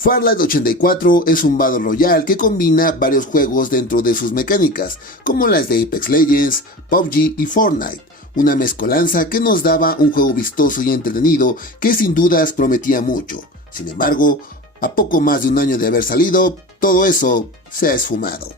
Farlight 84 es un Battle Royale que combina varios juegos dentro de sus mecánicas, como las de Apex Legends, PUBG y Fortnite. Una mezcolanza que nos daba un juego vistoso y entretenido que sin dudas prometía mucho. Sin embargo, a poco más de un año de haber salido, todo eso se ha esfumado.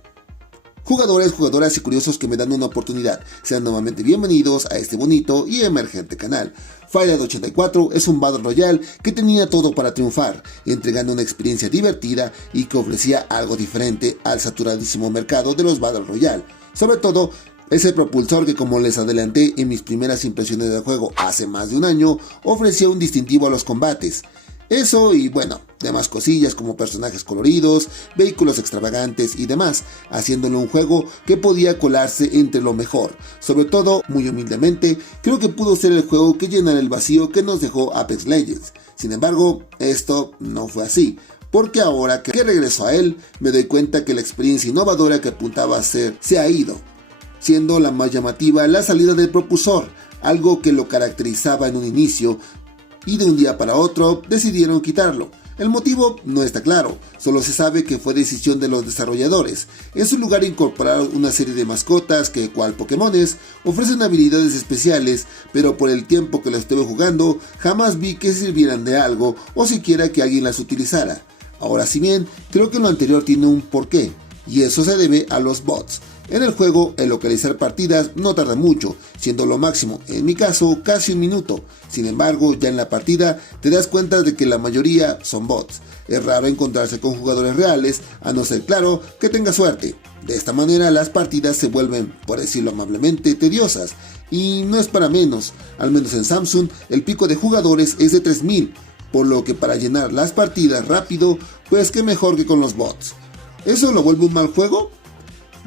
Jugadores, jugadoras y curiosos que me dan una oportunidad, sean nuevamente bienvenidos a este bonito y emergente canal. Farlight 84 es un Battle Royale que tenía todo para triunfar, entregando una experiencia divertida y que ofrecía algo diferente al saturadísimo mercado de los Battle Royale. Sobre todo, ese propulsor que, como les adelanté en mis primeras impresiones del juego hace más de un año, ofrecía un distintivo a los combates. Eso y bueno, demás cosillas como personajes coloridos, vehículos extravagantes y demás, haciéndolo un juego que podía colarse entre lo mejor. Sobre todo, muy humildemente, creo que pudo ser el juego que llenara el vacío que nos dejó Apex Legends. Sin embargo, esto no fue así, porque ahora que regreso a él, me doy cuenta que la experiencia innovadora que apuntaba a ser se ha ido, siendo la más llamativa la salida del propulsor, algo que lo caracterizaba en un inicio, y de un día para otro decidieron quitarlo. El motivo no está claro, solo se sabe que fue decisión de los desarrolladores. En su lugar incorporaron una serie de mascotas que, cual Pokémones, ofrecen habilidades especiales, pero por el tiempo que lo estuve jugando, jamás vi que sirvieran de algo o siquiera que alguien las utilizara. Ahora, si bien creo que lo anterior tiene un porqué, y eso se debe a los bots. En el juego, el localizar partidas no tarda mucho, siendo lo máximo, en mi caso, casi un minuto. Sin embargo, ya en la partida te das cuenta de que la mayoría son bots. Es raro encontrarse con jugadores reales, a no ser claro que tenga suerte. De esta manera las partidas se vuelven, por decirlo amablemente, tediosas. Y no es para menos, al menos en Samsung el pico de jugadores es de 3000, por lo que para llenar las partidas rápido, pues qué mejor que con los bots. ¿Eso lo vuelve un mal juego?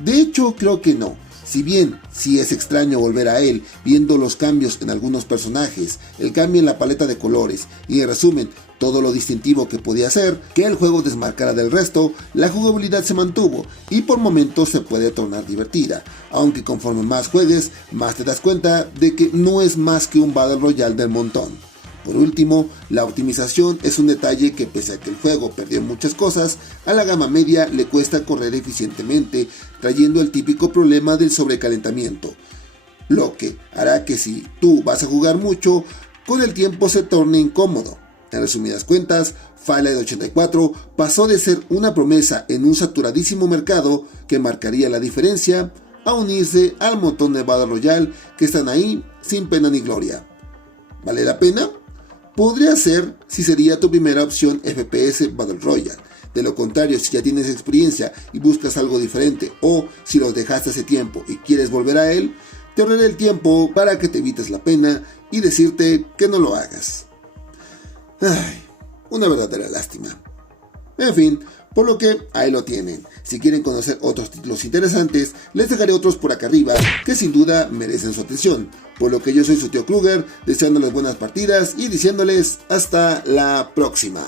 De hecho, creo que no. Si bien sí es extraño volver a él, viendo los cambios en algunos personajes, el cambio en la paleta de colores y en resumen, todo lo distintivo que podía hacer que el juego desmarcara del resto, la jugabilidad se mantuvo y por momentos se puede tornar divertida, aunque conforme más juegues, más te das cuenta de que no es más que un Battle Royale del montón. Por último, la optimización es un detalle que, pese a que el juego perdió muchas cosas, a la gama media le cuesta correr eficientemente, trayendo el típico problema del sobrecalentamiento, lo que hará que si tú vas a jugar mucho, con el tiempo se torne incómodo. En resumidas cuentas, Farlight 84 pasó de ser una promesa en un saturadísimo mercado que marcaría la diferencia a unirse al montón de Battle Royale que están ahí sin pena ni gloria. ¿Vale la pena? Podría ser si sería tu primera opción FPS Battle Royale. De lo contrario, si ya tienes experiencia y buscas algo diferente, o si los dejaste hace tiempo y quieres volver a él, te ahorraré el tiempo para que te evites la pena y decirte que no lo hagas. Ay, una verdadera lástima. En fin, por lo que ahí lo tienen. Si quieren conocer otros títulos interesantes, les dejaré otros por acá arriba que sin duda merecen su atención. Por lo que yo soy su tío Kruger, deseándoles buenas partidas y diciéndoles hasta la próxima.